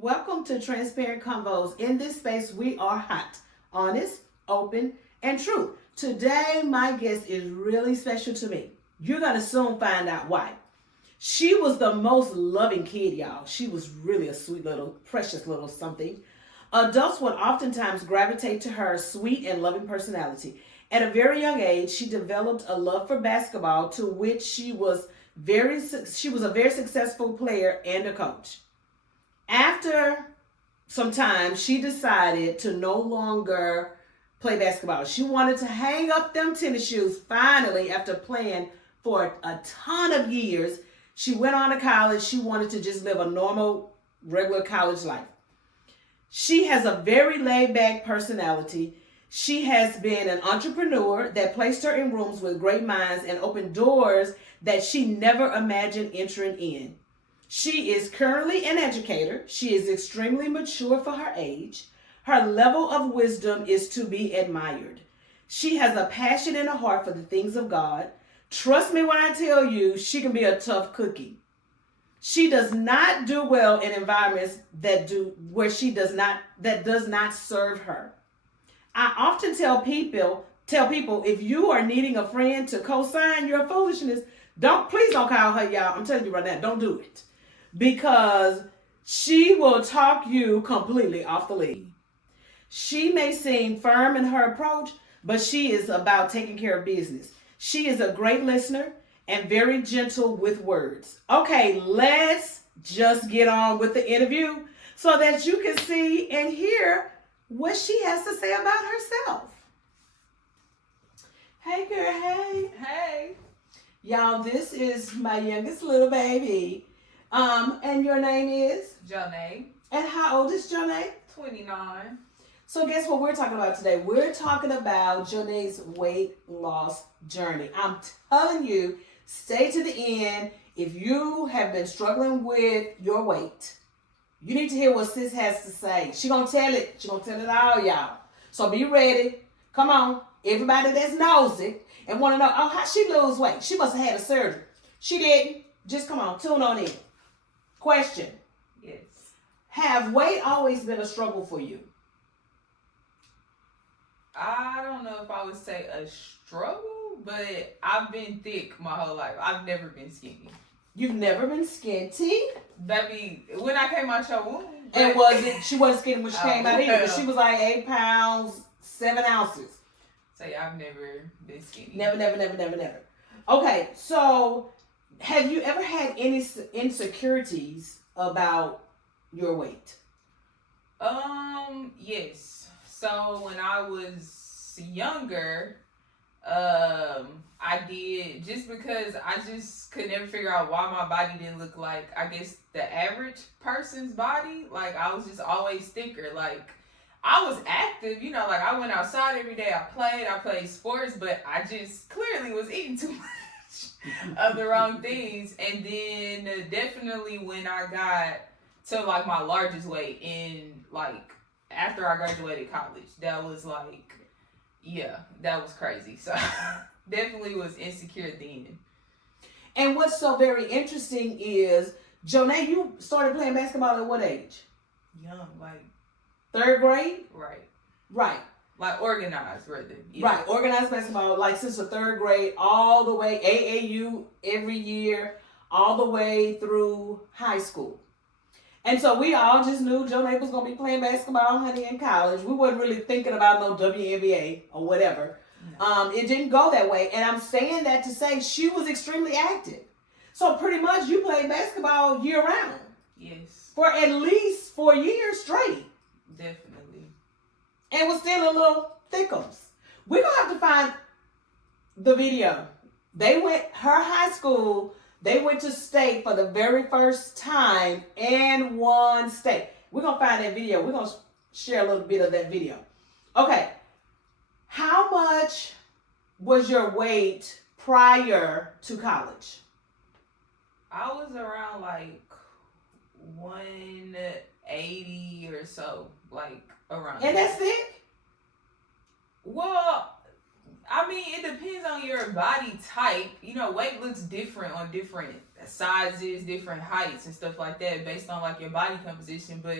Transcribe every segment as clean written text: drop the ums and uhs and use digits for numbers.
Welcome to Transparent Convos. In this space, we are hot, honest, open, and true. Today, my guest is really special to me. You're going to soon find out why. She was the most loving kid, y'all. She was really a sweet little, precious little something. Adults would oftentimes gravitate to her sweet and loving personality. At a very young age, she developed a love for basketball, to which she was a very successful player and a coach. After some time, she decided to no longer play basketball. She wanted to hang up them tennis shoes. Finally, after playing for a ton of years, she went on to college. She wanted to just live a normal, regular college life. She has a very laid-back personality. She has been an entrepreneur that placed her in rooms with great minds and opened doors that she never imagined entering in. She is currently an educator. She is extremely mature for her age. Her level of wisdom is to be admired. She has a passion and a heart for the things of God. Trust me when I tell you, she can be a tough cookie. She does not do well in environments that does not serve her. I often tell people if you are needing a friend to co-sign your foolishness, please don't call her, y'all. I'm telling you right now, don't do it. Because she will talk you completely off the lead. She may seem firm in her approach, but she is about taking care of business. She is a great listener and very gentle with words. Okay, let's just get on with the interview so that you can see and hear what she has to say about herself. Hey girl, hey. Hey. Y'all, this is my youngest little baby. And your name is? Janae. And how old is Janae? 29. So guess what we're talking about today? We're talking about Janae's weight loss journey. I'm telling you, stay to the end. If you have been struggling with your weight, you need to hear what sis has to say. She gonna tell it. She gonna tell it all, y'all. So be ready. Come on. Everybody that's nosy and want to know, how she lose weight? She must have had a surgery. She didn't. Just come on, tune on in. Question. Yes. Have weight always been a struggle for you? I don't know if I would say a struggle, but I've been thick my whole life. I've never been skinny. You've never been skinty? Baby, when I came out your womb. And she wasn't skinny when she came out either, but she was like 8 pounds, 7 ounces. So yeah, I've never been skinny. Never. Okay, so have you ever had any insecurities about your weight? Yes. So when I was younger, I did, just because I just could never figure out why my body didn't look like, I guess, the average person's body. Like, I was just always thicker. Like, I was active, like I went outside every day. I played sports, but I just clearly was eating too much of the wrong things. And then definitely when I got to like my largest weight after I graduated college, that was that was crazy. So definitely was insecure then. And what's so very interesting is, Janae, you started playing basketball at what age? Young, like 3rd grade? Right. Like organized, rather. Yeah. Right, organized basketball, like since the 3rd grade, all the way, AAU every year, all the way through high school. And so we all just knew Janae was going to be playing basketball, honey, in college. We wasn't really thinking about no WNBA or whatever. No. It didn't go that way. And I'm saying that to say she was extremely active. So pretty much you played basketball year round. Yes. For at least 4 years straight. Definitely. And was still a little thickums. We're going to have to find the video. Her high school, they went to state for the very first time and won state. We're going to find that video. We're going to share a little bit of that video. Okay. How much was your weight prior to college? I was around like 180 or so, like around. And that's thick? Well, I I mean, it depends on your body type. You know, weight looks different on different sizes, different heights, and stuff like that based on like your body composition. But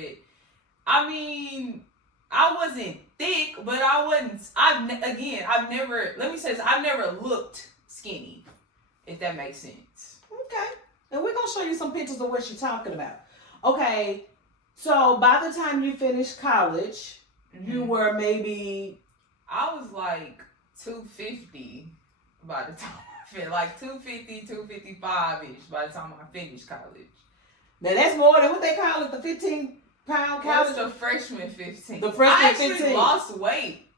I mean, I wasn't thick, but I wasn't. I've never. Let me say this. I've never looked skinny, if that makes sense. Okay, and we're gonna show you some pictures of what she's talking about. Okay, so by the time you finished college, you were maybe. I was like 250 by the time I finished, like 250, 255-ish by the time I finished college. Now that's more than what they call it, the 15-pound college. What's the freshman 15? The freshman 15. I actually lost weight.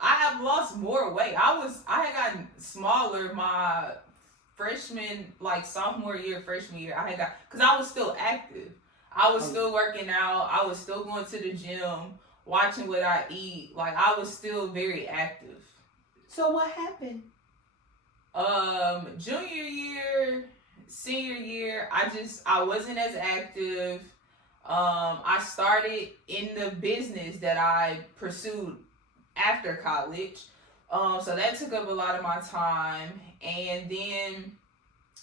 I have lost more weight. I had gotten smaller my freshman, like sophomore year, freshman year. Because I was still active. I was still working out. I was still going to the gym, watching what I eat. Like, I was still very active. So what happened? Junior year, senior year, I wasn't as active. I started in the business that I pursued after college. So that took up a lot of my time. And then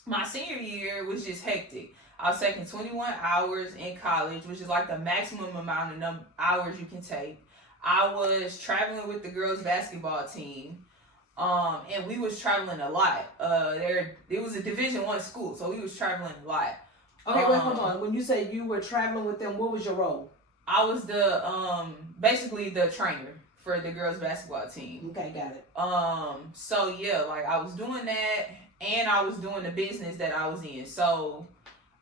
my senior year was just hectic. I was taking 21 hours in college, which is like the maximum amount of hours you can take. I was traveling with the girls' basketball team. And we was traveling a lot. It was a Division I school, so we was traveling a lot. Okay, wait, hold on. When you say you were traveling with them, what was your role? I was basically the trainer for the girls' basketball team. Okay, got it. So yeah, like I was doing that, and I was doing the business that I was in. So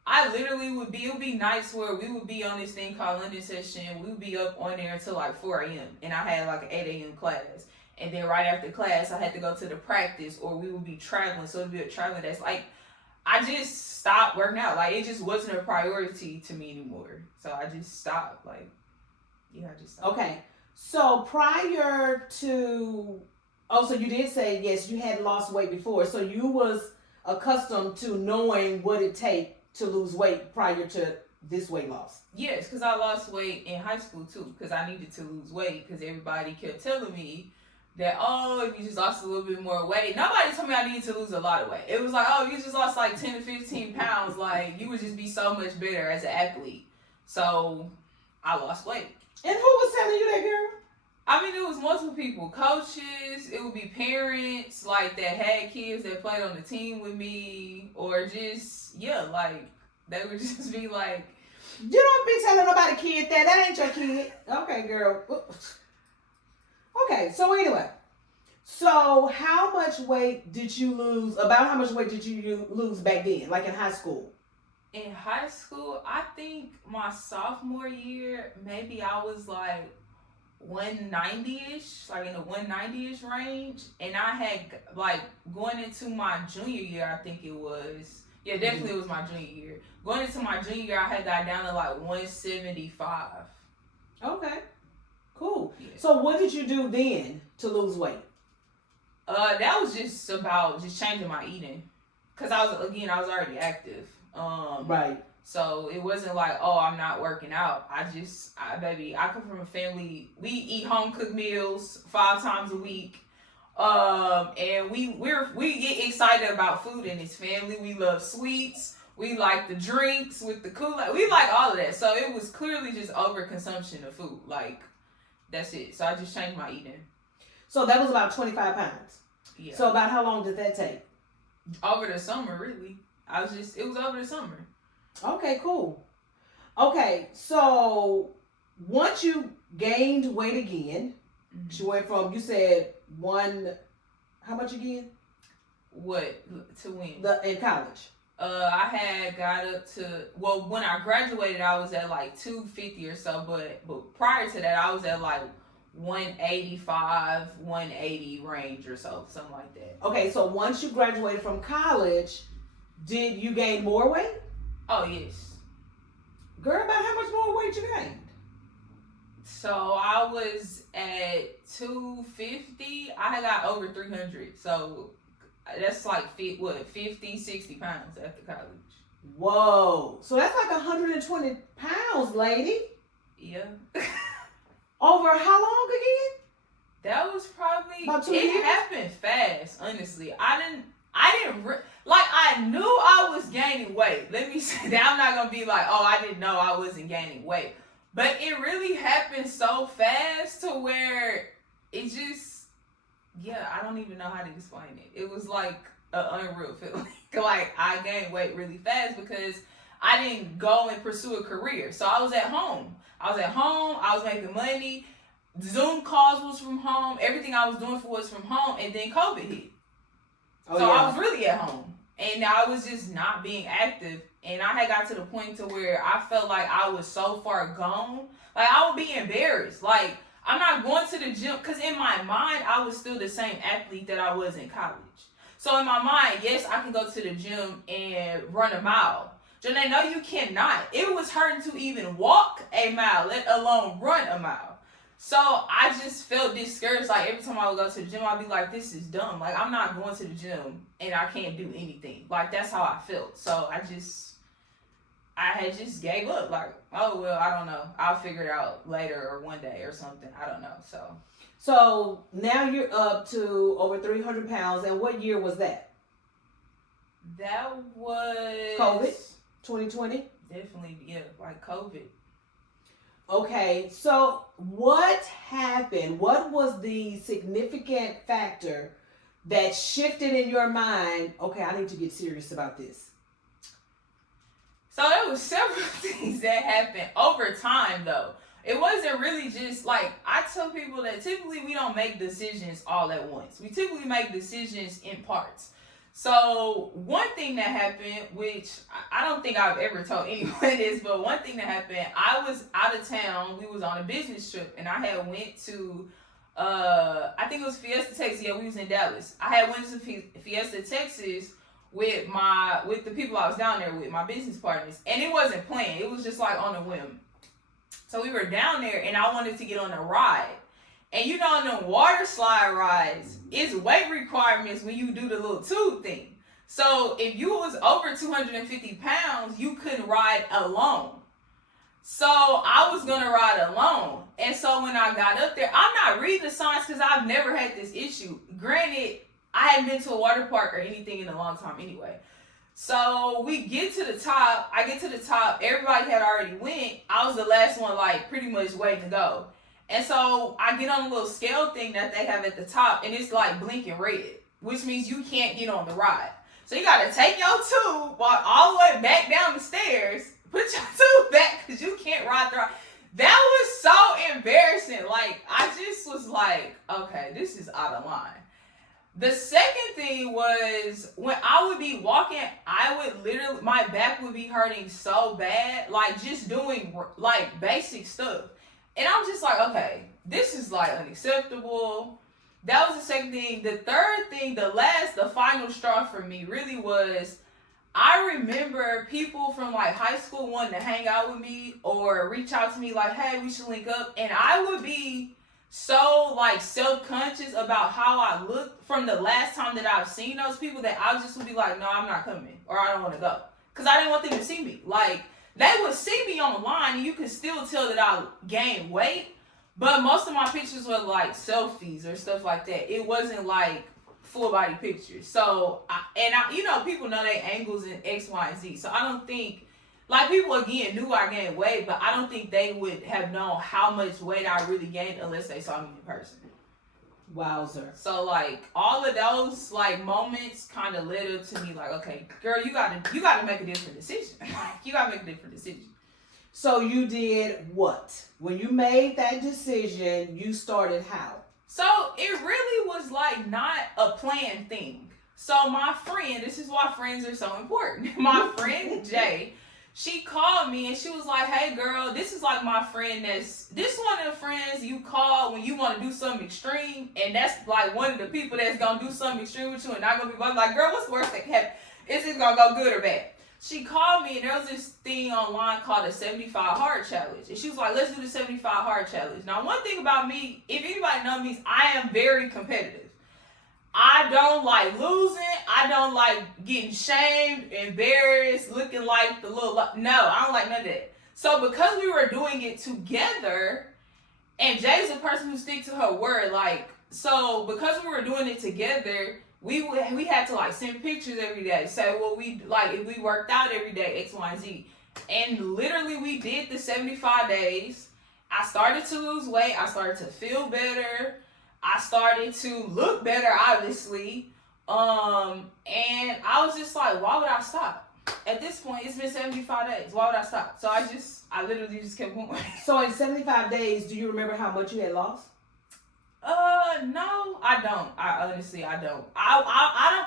I literally it would be nights where we would be on this thing called London session. We would be up on there until like 4 a.m. and I had like an 8 a.m. class. And then right after class, I had to go to the practice, or we would be traveling. So it'd be a traveling that's like, I just stopped working out. Like, it just wasn't a priority to me anymore. So I just stopped. Like, yeah, I just stopped. Okay. So prior to, so you did say, yes, you had lost weight before. So you was accustomed to knowing what it take to lose weight prior to this weight loss. Yes, because I lost weight in high school too, because I needed to lose weight, because everybody kept telling me that, if you just lost a little bit more weight. Nobody told me I needed to lose a lot of weight. It was like, you just lost like 10 to 15 pounds. Like, you would just be so much better as an athlete. So, I lost weight. And who was telling you that, girl? I mean, it was multiple people. Coaches, it would be parents, like, that had kids that played on the team with me. Or just, like, they would just be like, you don't be telling nobody kid that ain't your kid. Okay, girl. Okay, so anyway, how much weight did you lose? About how much weight did you lose back then, like in high school? In high school, I think my sophomore year, maybe I was like 190-ish, like in the 190-ish range. And I had, like, going into my junior year, I think it was. Yeah, definitely it was my junior year. Going into my junior year, I had got down to like 175. Okay. Cool. Yeah. So what did you do then to lose weight? That was just about changing my eating, cause I was already active. Right. So it wasn't like, I'm not working out. I come from a family. We eat home cooked meals 5 times a week. And we get excited about food in this family. We love sweets. We like the drinks with the Kool-Aid. We like all of that. So it was clearly just overconsumption of food. Like, that's it. So I just changed my eating. So that was about 25 pounds. Yeah. So about how long did that take? Over the summer, really. It was over the summer. Okay, cool. Okay, so once you gained weight again, you went from, you said how much again? What? To when? In college. I had got up to, when I graduated, I was at like 250 or so, but prior to that, I was at like 185, 180 range or so, something like that. Okay, so once you graduated from college, did you gain more weight? Oh, yes. Girl, about how much more weight you gained? So I was at 250. I had got over 300. So that's like 50, 60 pounds after college. Whoa. So that's like 120 pounds, lady. Yeah. Over how long again? That was probably, about 2 it years. happened fast, honestly. I knew I was gaining weight. Let me say that. I'm not going to be like, oh, I didn't know I wasn't gaining weight. But it really happened so fast to where it just, yeah, I don't even know how to explain it. It was like an unreal feeling. Like, I gained weight really fast because I didn't go and pursue a career. So I was at home. I was making money. Zoom calls was from home. Everything I was doing was from home. And then COVID hit. Oh, so yeah. I was really at home. And I was just not being active. And I had got to the point to where I felt like I was so far gone. Like, I would be embarrassed. Like, I'm not going to the gym. Because in my mind, I was still the same athlete that I was in college. So in my mind, yes, I can go to the gym and run a mile. Janae, no, you cannot. It was hurting to even walk a mile, let alone run a mile. So I just felt discouraged. Like, every time I would go to the gym, I'd be like, this is dumb. Like, I'm not going to the gym and I can't do anything. Like, that's how I felt. So I had just gave up. Like, oh, well, I don't know. I'll figure it out later or one day or something. I don't know. So now you're up to over 300 pounds. And what year was that? That was... COVID? 2020? Definitely, yeah, like COVID. Okay, so what happened? What was the significant factor that shifted in your mind? Okay, I need to get serious about this. So there was several things that happened over time, though. It wasn't really just like, I tell people that typically we don't make decisions all at once. We typically make decisions in parts. So one thing that happened, which I don't think I've ever told anyone this, but one thing that happened, I was out of town. We was on a business trip, and I had went to, I think it was Fiesta, Texas. Yeah, we was in Dallas. I had went to Fiesta, Texas with the people I was down there with, my business partners, and it wasn't planned. It was just like on a whim. So we were down there, and I wanted to get on a ride. And you know, on the water slide rides, it's weight requirements when you do the little tube thing. So if you was over 250 pounds, you couldn't ride alone. So I was going to ride alone. And so when I got up there, I'm not reading the signs because I've never had this issue. Granted, I hadn't been to a water park or anything in a long time anyway. So we get to the top. I get to the top. Everybody had already went. I was the last one, like, pretty much waiting to go. And so I get on a little scale thing that they have at the top, and it's like blinking red, which means you can't get on the ride. So you got to take your tube, walk all the way back down the stairs, put your tube back because you can't ride the ride. That was so embarrassing. Like, I just was like, okay, this is out of line. The second thing was when I would be walking, I would literally, my back would be hurting so bad, like just doing like basic stuff. And I'm just like, okay, this is like unacceptable. That was the second thing. The third thing, the final straw for me really was, I remember people from like high school wanting to hang out with me or reach out to me like, hey, we should link up. And I would be so like self-conscious about how I looked from the last time that I've seen those people that I just would be like, no, I'm not coming, or I don't want to go. Because I didn't want them to see me. Like, they would see me online and you could still tell that I gained weight, but most of my pictures were like selfies or stuff like that. It wasn't like full body pictures. So, you know, people know their angles in X, Y, and Z. So I don't think, like, people again knew I gained weight, but I don't think they would have known how much weight I really gained unless they saw me in person. Wowzer. So like all of those like moments kind of led up to me like, okay, girl, you gotta make a different decision. You gotta make a different decision. So you did what? When you made that decision, you started how? So it really was like not a planned thing. So my friend, this is why friends are so important. My friend Jay, she called me and she was like, hey girl, this is like my friend this one of the friends you call when you want to do something extreme, and that's like one of the people that's gonna do something extreme with you and not gonna be like, girl, what's the worst that can happen? Is it gonna go good or bad? She called me and there was this thing online called a 75 hard challenge. And she was like, let's do the 75 hard challenge. Now, one thing about me, if anybody knows me, I am very competitive. I don't like losing. I don't like getting shamed, embarrassed, looking like the little... No, I don't like none of that. So because we were doing it together And Jay's a person who sticks to her word. Like, so because we were doing it together, we had to like send pictures every day. Say what we like if we worked out every day, X, Y, and Z. And literally we did the 75 days. I started to lose weight. I started to feel better. I started to look better, obviously. And I was just like, why would I stop? At this point, it's been 75 days. Why would I stop? So I literally just kept going. So in 75 days, do you remember how much you had lost? No, I don't. I don't. I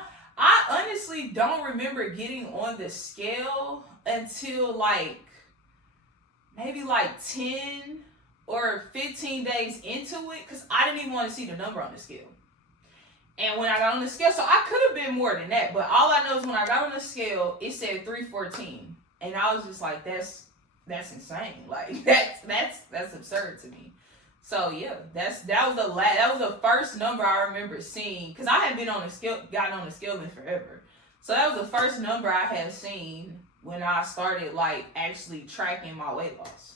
honestly don't remember getting on the scale until like maybe like 10 or 15 days into it, because I didn't even want to see the number on the scale. And when I got on the scale, so I could have been more than that, but all I know is when I got on the scale, it said 314, and I was just like, that's insane. Like that's absurd to me. So yeah, that was the first number I remember seeing, because I hadn't gotten on the scale in forever. So that was the first number I had seen when I started like actually tracking my weight loss.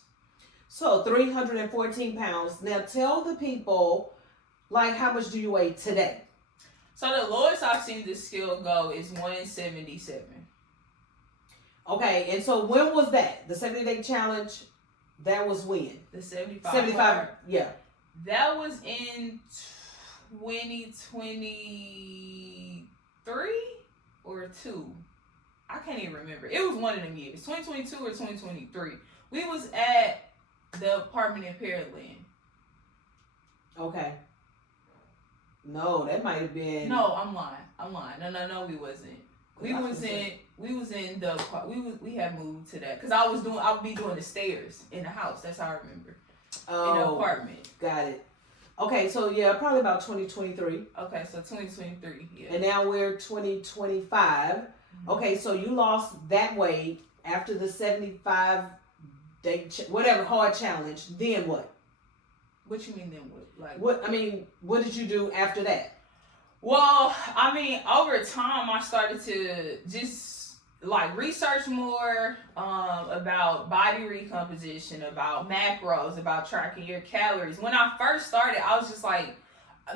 So 314 pounds. Now tell the people, like, how much do you weigh today? So the lowest I've seen this scale go is 177. Okay, and so when was that? The 70-day challenge? That was when? The 75. 75, yeah. That was in 2023 or 2. I can't even remember. It was one of them years. 2022 or 2023. We was at the apartment in Pearland. Okay. No, that might have been. No, I'm lying. No, we wasn't. We was in the we had moved to that because I would be doing the stairs in the house. That's how I remember. Oh, in the apartment. Got it. Okay, so yeah, probably about 2023. Okay, so 2023. Yeah. And now we're 2025. Mm-hmm. Okay, so you lost that weight after the 75-day whatever hard challenge. Then what? What you mean then what? Like what? I mean, what did you do after that? Well, I mean, over time, I started to just like research more about body recomposition, about macros, about tracking your calories. When I first started, I was just like,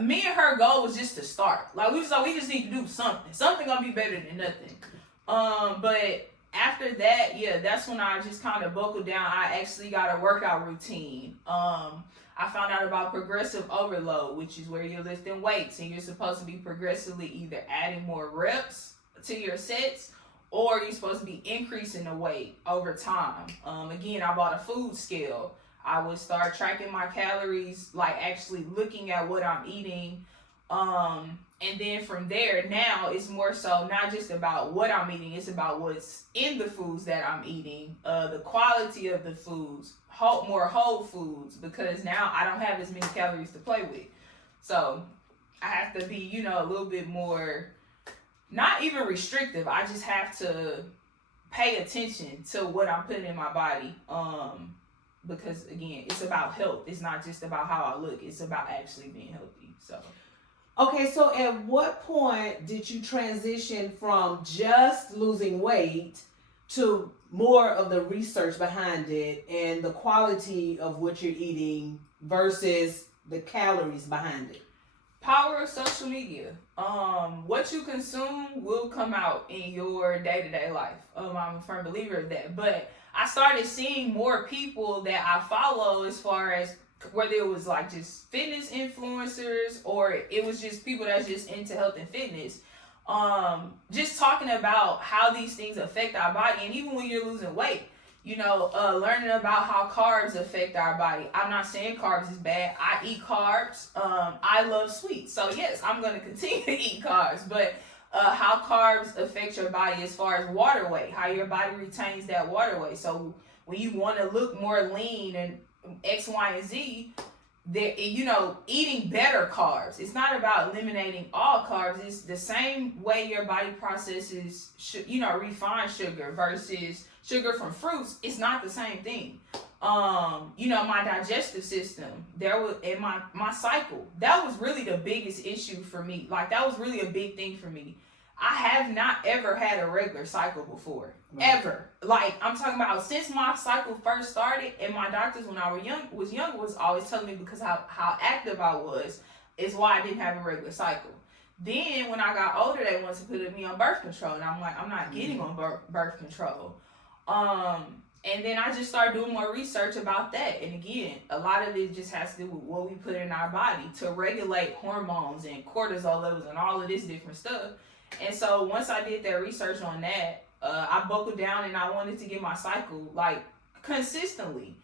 me and her goal was just to start. Like we just need to do something. Something gonna be better than nothing. But after that, yeah, that's when I just kind of buckled down. I actually got a workout routine. I found out about progressive overload, which is where you're lifting weights and you're supposed to be progressively either adding more reps to your sets or you're supposed to be increasing the weight over time. Again, I bought a food scale. I would start tracking my calories, like actually looking at what I'm eating. And then from there, now it's more so not just about what I'm eating, it's about what's in the foods that I'm eating, the quality of the foods, more whole foods, because now I don't have as many calories to play with. So I have to be, a little bit more, not even restrictive. I just have to pay attention to what I'm putting in my body. Because again, it's about health. It's not just about how I look. It's about actually being healthy. So. Okay, so at what point did you transition from just losing weight to more of the research behind it and the quality of what you're eating versus the calories behind it? Power of social media. What you consume will come out in your day-to-day life. I'm a firm believer of that. But I started seeing more people that I follow as far as whether it was like just fitness influencers or it was just people that's just into health and fitness. Just talking about how these things affect our body, and even when you're losing weight, learning about how carbs affect our body. I'm not saying carbs is bad. I eat carbs. I love sweets. So yes, I'm going to continue to eat carbs, but how carbs affect your body as far as water weight, how your body retains that water weight. So when you want to look more lean and X, Y, and Z, eating better carbs. It's not about eliminating all carbs. It's the same way your body processes, refined sugar versus sugar from fruits. It's not the same thing. My digestive system, there was in my cycle, that was really the biggest issue for me. Like that was really a big thing for me. I have not ever had a regular cycle before. Right. Ever. Like, I'm talking about since my cycle first started, and my doctors when I was young was always telling me because how active I was is why I didn't have a regular cycle. Then when I got older, they wanted to put me on birth control, and I'm like, I'm not getting on birth control. And then I just started doing more research about that. And again, a lot of it just has to do with what we put in our body to regulate hormones and cortisol levels and all of this different stuff. And so once I did that research on that, I buckled down and I wanted to get my cycle like consistently.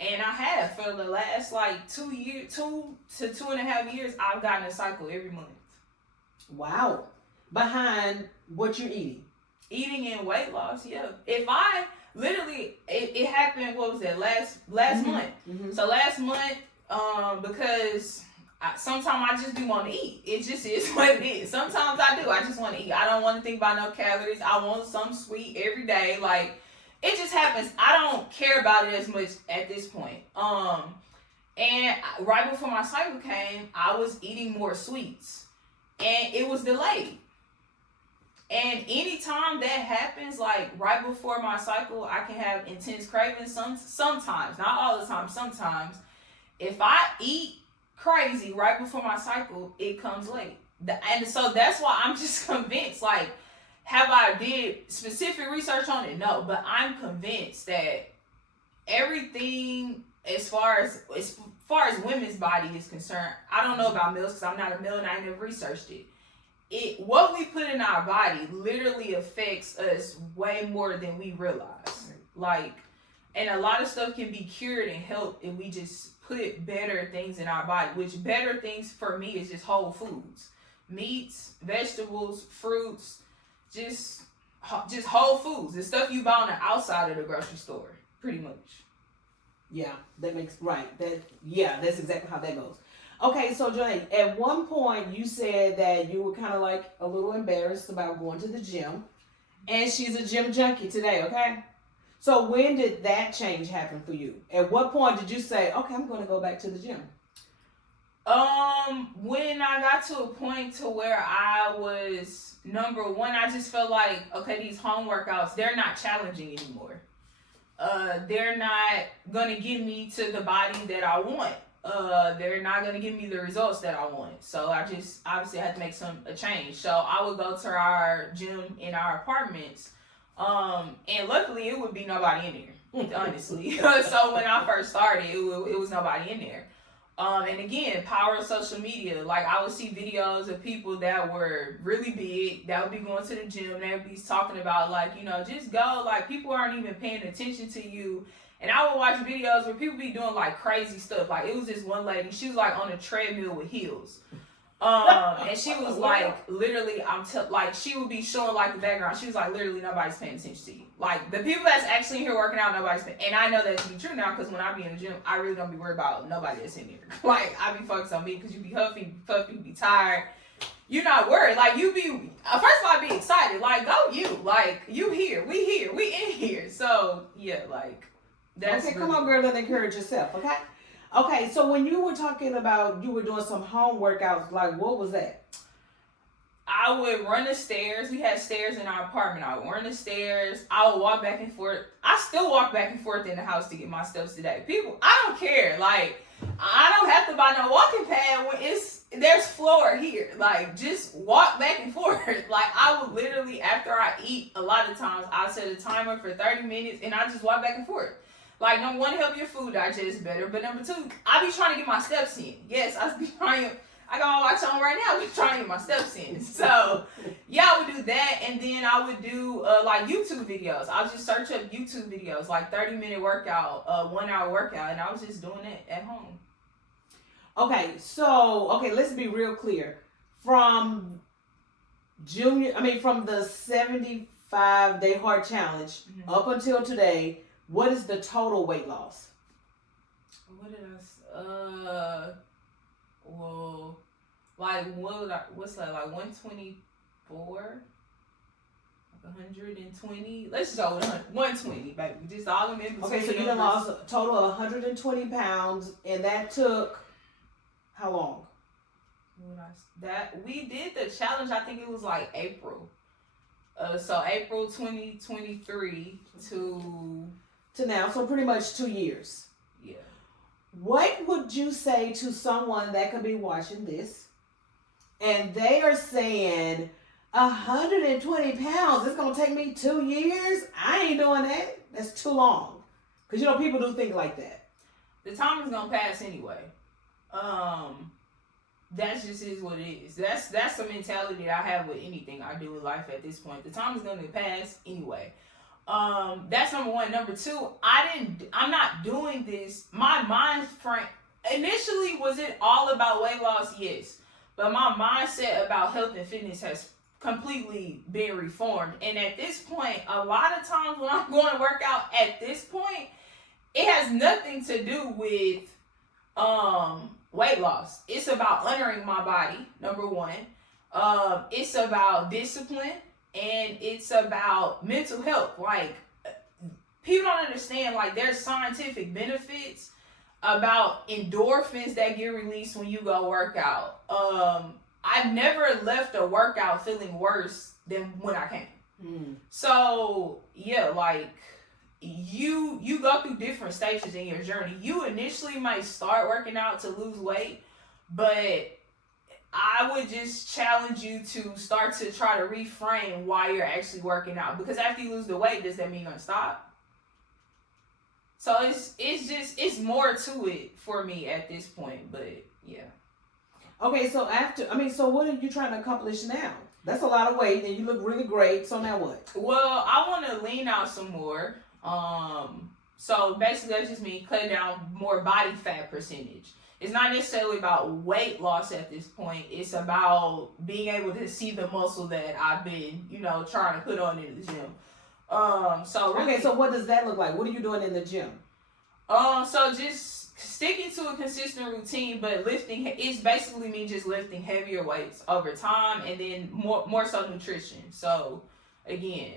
And I have for the last like 2 to 2.5 years, I've gotten a cycle every month. Wow. Behind what you're eating. Eating and weight loss, yeah. If I literally, it happened, what was that, last month. Mm-hmm. So last month, because sometimes I just do want to eat. It just is what it is. Sometimes I do. I just want to eat. I don't want to think about no calories. I want some sweet every day. Like, it just happens. I don't care about it as much at this point. And right before my cycle came, I was eating more sweets. And it was delayed. And anytime that happens, like right before my cycle, I can have intense cravings sometimes, not all the time, sometimes. If I eat crazy right before my cycle, it comes late. And so that's why I'm just convinced, like, have I did specific research on it? No, but I'm convinced that everything as far as women's body is concerned, I don't know about males because I'm not a male and I never researched it. What we put in our body literally affects us way more than we realize. Like, and a lot of stuff can be cured and helped if we just put better things in our body, which better things for me is just whole foods, meats, vegetables, fruits, just whole foods, the stuff you buy on the outside of the grocery store, pretty much. Yeah, that makes right. That's exactly how that goes. Okay, so Janae, at one point you said that you were kind of like a little embarrassed about going to the gym, and she's a gym junkie today, okay? So when did that change happen for you? At what point did you say, okay, I'm going to go back to the gym? When I got to a point to where I was, number one, I just felt like, okay, these home workouts, they're not challenging anymore. They're not going to get me to the body that I want. They're not going to give me the results that I want. So I just obviously had to make a change. So I would go to our gym in our apartments. And luckily it would be nobody in there, honestly. So when I first started, it was nobody in there. And again, power of social media. Like, I would see videos of people that were really big that would be going to the gym. They would be talking about, like, you know, just go. Like, people aren't even paying attention to you. And I would watch videos where people be doing like crazy stuff. Like, it was this one lady, she was like on a treadmill with heels. And she was like, literally, like, she would be showing like the background. She was like, literally, nobody's paying attention to you. Like, the people that's actually in here working out, nobody's paying. And I know that to be true now, because when I be in the gym, I really don't be worried about nobody that's in there. Like, I be focused on me, because you be huffy, puffy, be tired. You're not worried. Like, you be, first of all, I be excited. Like, go you. Like, you here. We in here. So, yeah, like, that's okay, really come on, girl, and encourage yourself, okay? Okay, so when you were talking about you were doing some home workouts, like, what was that? I would run the stairs. We had stairs in our apartment. I would run the stairs. I would walk back and forth. I still walk back and forth in the house to get my steps today. People, I don't care. Like, I don't have to buy no walking pad when there's floor here. Like, just walk back and forth. Like, I would literally, after I eat, a lot of times, I set a timer for 30 minutes and I just walk back and forth. Like, number one, help your food digest better. But number two, I be trying to get my steps in. Yes, I be trying. I got my watch on right now. I be trying to get my steps in. So, yeah, I would do that. And then I would do, like, YouTube videos. I'll just search up YouTube videos, like 30-minute workout, 1 hour workout. And I was just doing it at home. Okay, so, let's be real clear. From the 75-day heart challenge up until today, what is the total weight loss? What did I well, like, what's that, like 124? Like 120? Let's just go with 120, baby. Just all them in between. Okay, so you done lost a total of 120 pounds, and that took how long? That we did the challenge. I think it was like April. So April 2023 to now, so pretty much 2 years. Yeah. What would you say to someone that could be watching this and they are saying 120 pounds, it's gonna take me 2 years? I ain't doing that. That's too long. Because people do think like that. The time is gonna pass anyway. That's just is what it is. That's the mentality that I have with anything I do in life at this point. The time is gonna pass anyway. That's number one. Number two, I'm not doing this. My mind frame initially, was it all about weight loss? Yes. But my mindset about health and fitness has completely been reformed. And at this point, a lot of times when I'm going to work out at this point, it has nothing to do with weight loss. It's about honoring my body, number one. It's about discipline, and it's about mental health. Like, people don't understand, like, there's scientific benefits about endorphins that get released when you go work out. I've never left a workout feeling worse than when I came. So yeah, like, you go through different stages in your journey. You initially might start working out to lose weight, but I would just challenge you to start to try to reframe why you're actually working out. Because after you lose the weight, does that mean you're gonna stop? So it's more to it for me at this point. But yeah. Okay, so so what are you trying to accomplish now? That's a lot of weight, and you look really great. So now what? Well, I want to lean out some more. So basically that's just me cutting down more body fat percentage. It's not necessarily about weight loss at this point. It's about being able to see the muscle that I've been, trying to put on in the gym. So really, okay, so what does that look like? What are you doing in the gym? So just sticking to a consistent routine, but lifting is basically me just lifting heavier weights over time, and then more so nutrition. So again,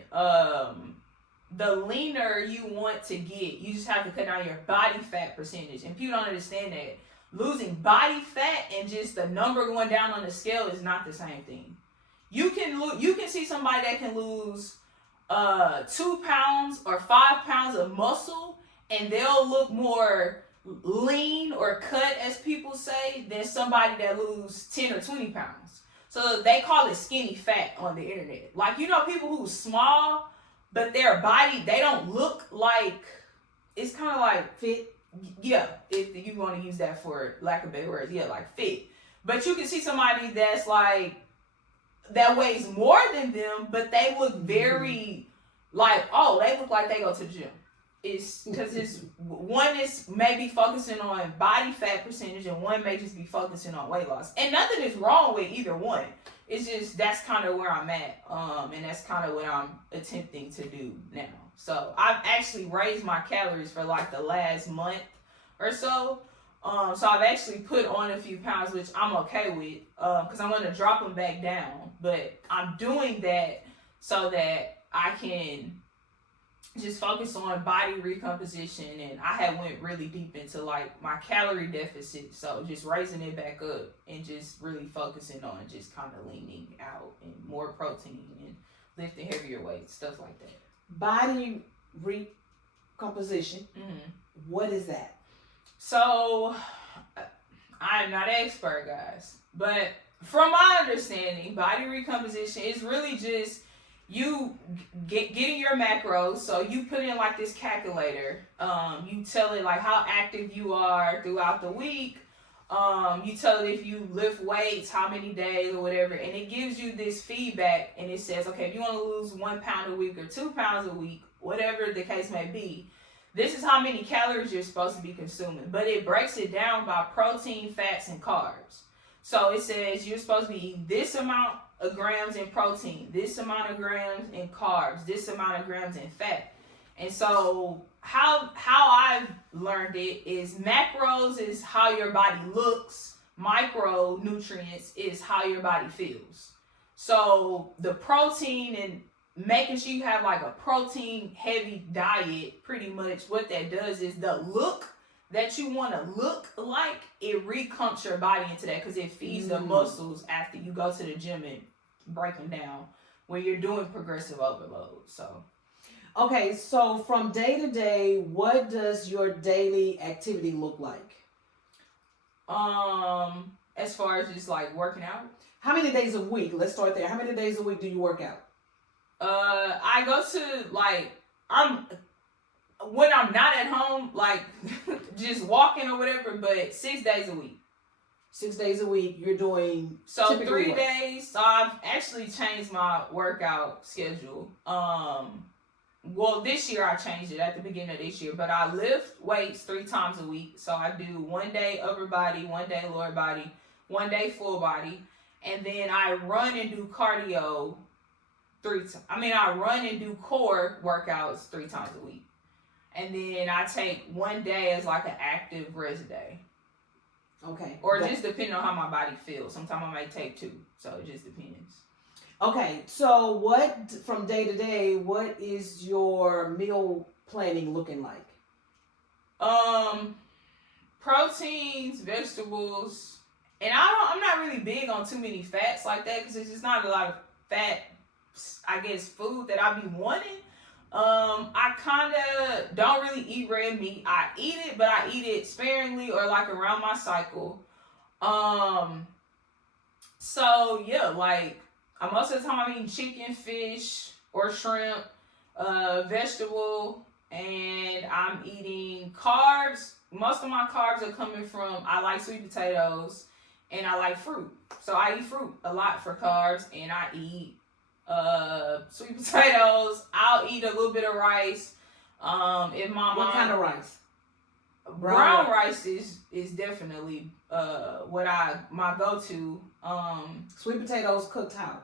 the leaner you want to get, you just have to cut down your body fat percentage. And people don't understand that losing body fat and just the number going down on the scale is not the same thing. You can see somebody that can lose 2 pounds or 5 pounds of muscle, and they'll look more lean or cut, as people say, than somebody that lose 10 or 20 pounds. So they call it skinny fat on the internet. Like, people who's small, but their body, they don't look like, it's kind of like fit. Yeah, if you want to use that for lack of better words, yeah, like fit. But you can see somebody that's like, that weighs more than them, but they look very like, they look like they go to the gym. It's because one is maybe focusing on body fat percentage, and one may just be focusing on weight loss. And nothing is wrong with either one. It's just, that's kind of where I'm at. And that's kind of what I'm attempting to do now. So I've actually raised my calories for like the last month or so. So I've actually put on a few pounds, which I'm okay with, because I'm going to drop them back down. But I'm doing that so that I can just focus on body recomposition. And I had went really deep into like my calorie deficit. So just raising it back up and just really focusing on just kind of leaning out and more protein and lifting heavier weights, stuff like that. Body recomposition. What is that? So I'm not an expert, guys, but from my understanding, body recomposition is really just you getting your macros. So you put in like this calculator. You tell it like how active you are throughout the week. You tell it if you lift weights, how many days or whatever, and it gives you this feedback, and it says, okay, if you want to lose 1 pound a week or 2 pounds a week, whatever the case may be, this is how many calories you're supposed to be consuming. But it breaks it down by protein, fats, and carbs. So it says you're supposed to be eating this amount of grams in protein, this amount of grams in carbs, this amount of grams in fat. And so how I've learned it is macros is how your body looks, micronutrients is how your body feels. So the protein and making sure you have like a protein heavy diet, pretty much what that does is the look that you want to look like, it repumps your body into that because it feeds the muscles after you go to the gym and break them down when you're doing progressive overload. So, okay, so from day to day, what does your daily activity look like? As far as just like working out, how many days a week? Let's start there. How many days a week do you work out? I go to like when I'm not at home, like just walking or whatever, but 6 days a week. 6 days a week, you're doing so 3 days. So I've actually changed my workout schedule. Well, this year I changed it at the beginning of this year, but I lift weights 3 times a week. So I do 1 day upper body, 1 day lower body, 1 day full body, and then I run and do cardio I run and do core workouts 3 times a week. And then I take 1 day as like an active rest day. Okay. Or just depending on how my body feels. Sometimes I might take 2. So it just depends. Okay. So what, from day to day, what is your meal planning looking like? Proteins, vegetables. And I'm not really big on too many fats like that because it's just not a lot of fat, I guess, food that I be wanting. I kind of don't really eat red meat. I eat it, but I eat it sparingly or like around my cycle. So yeah, like most of the time I'm eating chicken, fish, or shrimp, vegetable, and I'm eating carbs. Most of my carbs are coming from, I like sweet potatoes and I like fruit. So I eat fruit a lot for carbs, and I eat sweet potatoes. I'll eat a little bit of rice. If my what kind of rice? Brown rice is definitely my go-to. Sweet potatoes cooked how?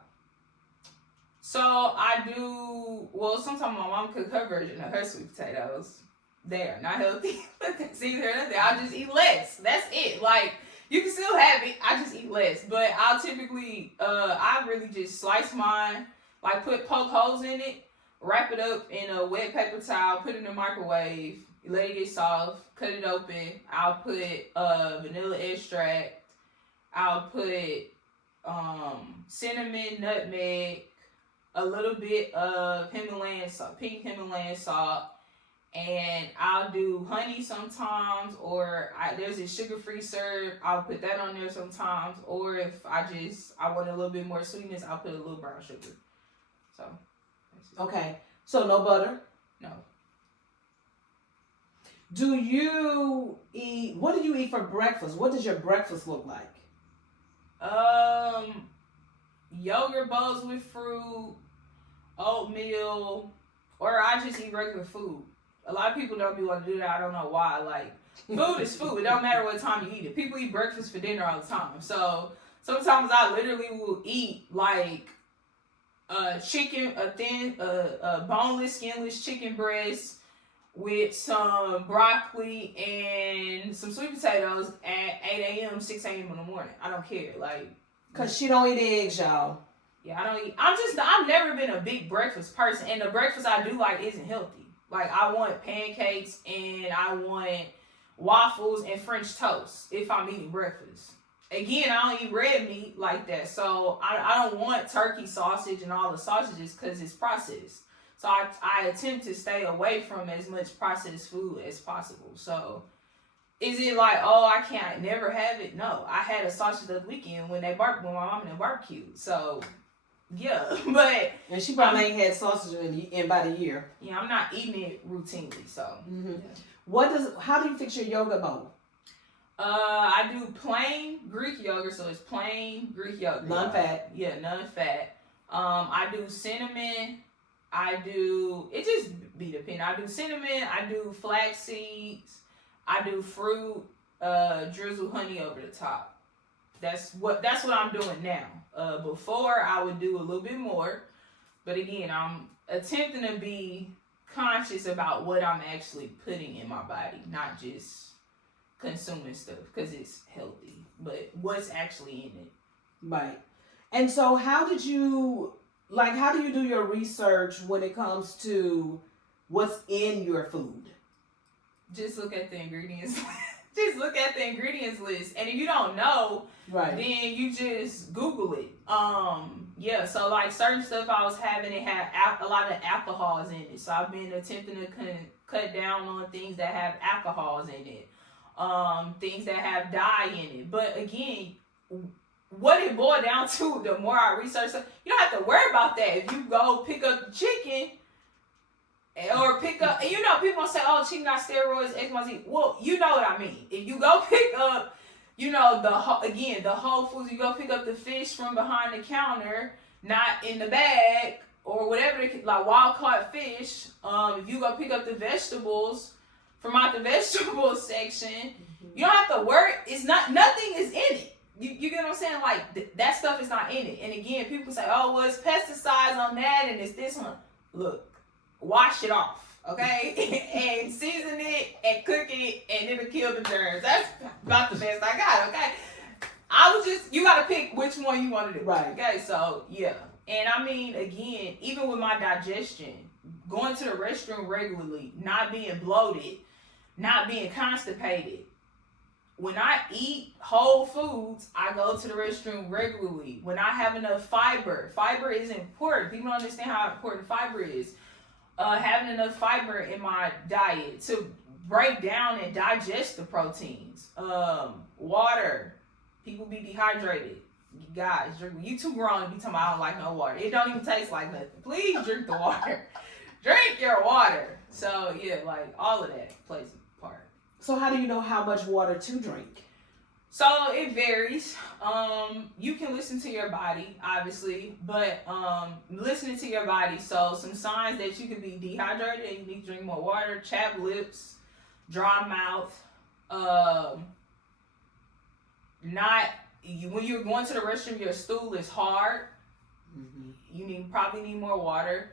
So I do, well, sometimes my mom cook her version of her sweet potatoes. They are not healthy. See, I'll just eat less. That's it. Like, you can still have it. I just eat less. But I'll typically, I really just slice mine, like poke holes in it, wrap it up in a wet paper towel, put it in the microwave, let it get soft, cut it open. I'll put vanilla extract. I'll put cinnamon, nutmeg, a little bit of Himalayan salt, pink Himalayan salt, and I'll do honey sometimes, or there's a sugar-free syrup. I'll put that on there sometimes, or if I want a little bit more sweetness, I'll put a little brown sugar. So, okay. So no butter? No. What do you eat for breakfast? What does your breakfast look like? Yogurt bowls with fruit, oatmeal, or I just eat regular food. A lot of people don't be wanting to do that. I don't know why. Like, food is food. It don't matter what time you eat it. People eat breakfast for dinner all the time. So sometimes I literally will eat like chicken, a boneless, skinless chicken breast with some broccoli and some sweet potatoes at 8 a.m., 6 a.m. in the morning. I don't care. Like, because she don't eat eggs, y'all. Yeah, I don't eat. I've never been a big breakfast person, and the breakfast I do like isn't healthy. Like, I want pancakes and I want waffles and French toast if I'm eating breakfast. Again, I don't eat red meat like that, so I don't want turkey sausage and all the sausages because it's processed. So I attempt to stay away from as much processed food as possible. So is it like, oh, I can't never have it? No, I had a sausage the weekend when my mom and them barbecued. So yeah, but and she probably ain't had sausage in about a year. Yeah, I'm not eating it routinely. So yeah. How do you fix your yoga bowl? I do plain Greek yogurt, so it's plain Greek yogurt. Non-fat. Yeah, non-fat. I do cinnamon. It just be depending. I do cinnamon. I do flax seeds. I do fruit. Drizzle honey over the top. That's what I'm doing now. Before I would do a little bit more, but again, I'm attempting to be conscious about what I'm actually putting in my body, not just consuming stuff because it's healthy, but what's actually in it. Right. And so how do you do your research when it comes to what's in your food? just look at the ingredients. Just look at the ingredients list, and if you don't know, right, then you just Google it. Yeah. So like certain stuff I was having, it had a lot of alcohols in it. So I've been attempting to cut down on things that have alcohols in it, things that have dye in it. But again, what it boiled down to, the more I research, you don't have to worry about that. If you go pick up chicken, or pick up, and you know, people gonna say, oh, chicken got steroids, X, Y, Z. Well, you know what I mean. If you go pick up, you know, the Whole Foods, you go pick up the fish from behind the counter, not in the bag, or whatever, like wild caught fish. If you go pick up the vegetables from out the vegetables section, you don't have to worry. Nothing is in it. You get what I'm saying? Like, that stuff is not in it. And again, people say, oh, well, it's pesticides on that, and it's this one. Look. Wash it off, okay? And season it and cook it, and it'll kill the germs. That's about the best I got, okay? You gotta pick which one you want to do. Right. Okay, so yeah. And I mean, again, even with my digestion, going to the restroom regularly, not being bloated, not being constipated. When I eat whole foods, I go to the restroom regularly. When I have enough fiber is important. People don't understand how important fiber is. Having enough fiber in my diet to break down and digest the proteins. Water. People be dehydrated. You guys, drink. You too grown to be talking about I don't like no water. It don't even taste like nothing. Please drink the water. Drink your water. So yeah, like all of that plays a part. So how do you know how much water to drink? So it varies. You can listen to your body, obviously, but listening to your body. So some signs that you could be dehydrated and you need to drink more water: chapped lips, dry mouth, when you're going to the restroom, your stool is hard. Mm-hmm. You probably need more water.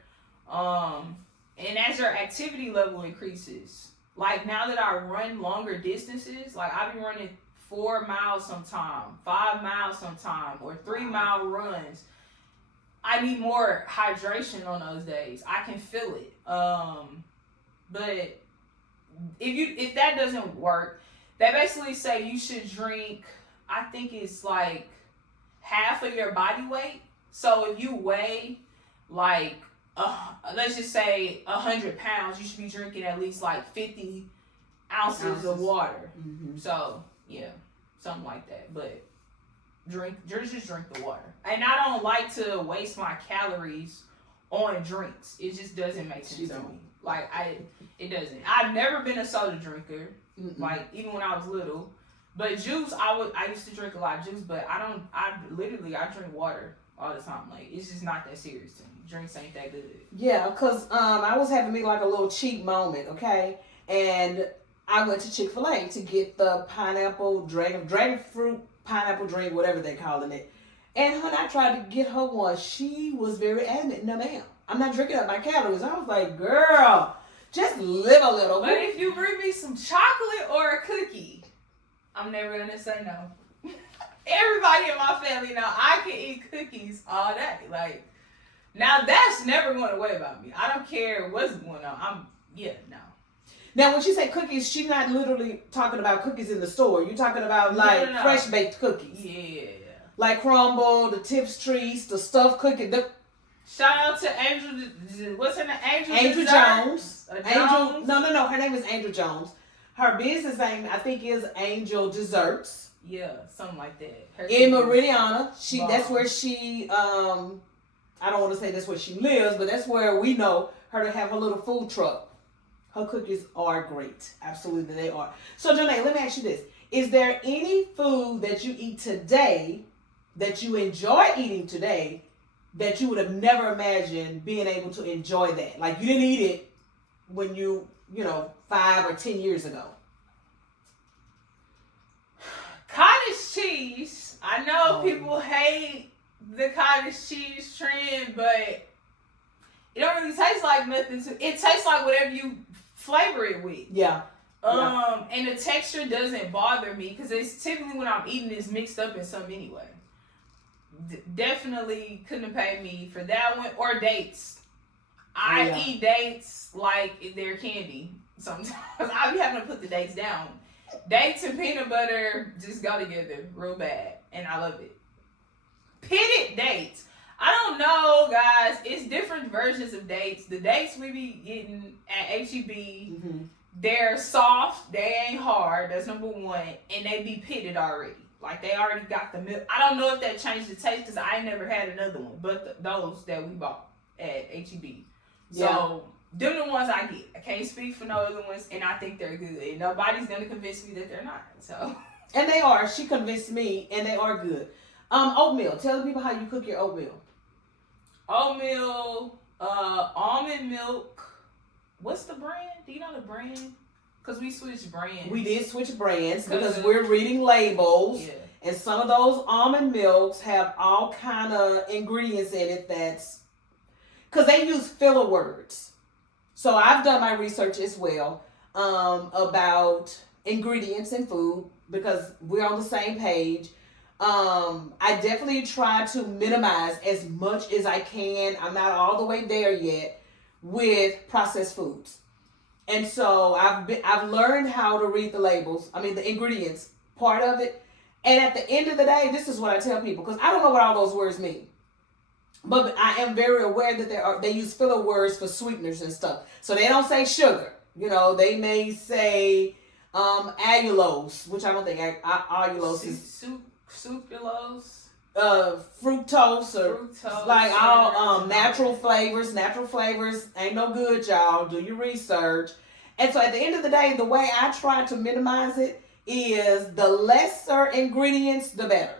And as your activity level increases, like now that I run longer distances, like I've been running 4 miles sometime, 5 miles sometime, or 3-mile runs. I need more hydration on those days. I can feel it. But if that doesn't work, they basically say you should drink, I think it's like half of your body weight. So if you weigh like, let's just say 100 pounds, you should be drinking at least like 50 ounces of water. Mm-hmm. So yeah, something like that. But just drink the water. And I don't like to waste my calories on drinks. It just doesn't make sense to me. Like it doesn't. I've never been a soda drinker. Mm-mm. Like even when I was little. But juice, I used to drink a lot of juice, but I drink water all the time. Like it's just not that serious to me. Drinks ain't that good. Yeah, cause I was having me like a little cheap moment, okay? And I went to Chick-fil-A to get the pineapple dragon fruit pineapple drink, whatever they're calling it. And when I tried to get her one, she was very adamant. No, ma'am, I'm not drinking up my calories. I was like, girl, just live a little. But if you bring me some chocolate or a cookie, I'm never gonna say no. Everybody in my family know I can eat cookies all day. Like, now that's never going to weigh about me. I don't care what's going on. No. Now, when she say cookies, she's not literally talking about cookies in the store. You're talking about like no. fresh baked cookies. Yeah. Like crumble, the Tips Treats, the stuffed cookie. Shout out to Angel. What's her name? Angel Jones. Angel. No. Her name is Angel Jones. Her business name, I think, is Angel Desserts. Yeah, something like that. In Meridiana, that's where she. I don't want to say that's where she lives, but that's where we know her to have her little food truck. Her cookies are great. Absolutely, they are. So, Janae, let me ask you this. Is there any food that you eat today that you enjoy eating today that you would have never imagined being able to enjoy that? Like, you didn't eat it when you 5 or 10 years ago. Cottage cheese. I know people hate the cottage cheese trend, but it don't really taste like nothing. It tastes like whatever you flavor it with. Yeah. And the texture doesn't bother me because it's typically when I'm eating it's mixed up in some anyway. Definitely couldn't have paid me for that one or dates. I eat dates like they're candy. sometimes. I be having to put the dates down. Dates and peanut butter just go together real bad, and I love it. Pitted dates. I don't know, guys. It's different versions of dates. The dates we be getting at HEB, they're soft. They ain't hard. That's number one. And they be pitted already. Like, they already got the milk. I don't know if that changed the taste because I ain't never had another one. But those that we bought at HEB. So, them the ones I get. I can't speak for no other ones. And I think they're good. And nobody's going to convince me that they're not. So. And they are. She convinced me. And they are good. Oatmeal. Tell the people how you cook your oatmeal. Oatmeal, almond milk. What's the brand? Do you know the brand? Because we switched brands. We did switch brands because we're reading labels. Yeah. And some of those almond milks have all kind of ingredients in it that's... Because they use filler words. So I've done my research as well about ingredients in food because we're on the same page. I definitely try to minimize as much as I can. I'm not all the way there yet with processed foods. And so I've learned how to read the labels. I mean, the ingredients part of it. And at the end of the day, this is what I tell people because I don't know what all those words mean. But I am very aware that they use filler words for sweeteners and stuff. So they don't say sugar. You know, they may say allulose, which I don't think allulose is... Sucralose, fructose, or like all natural flavors. Natural flavors ain't no good, y'all. Do your research. And so at the end of the day, the way I try to minimize it is the lesser ingredients, the better.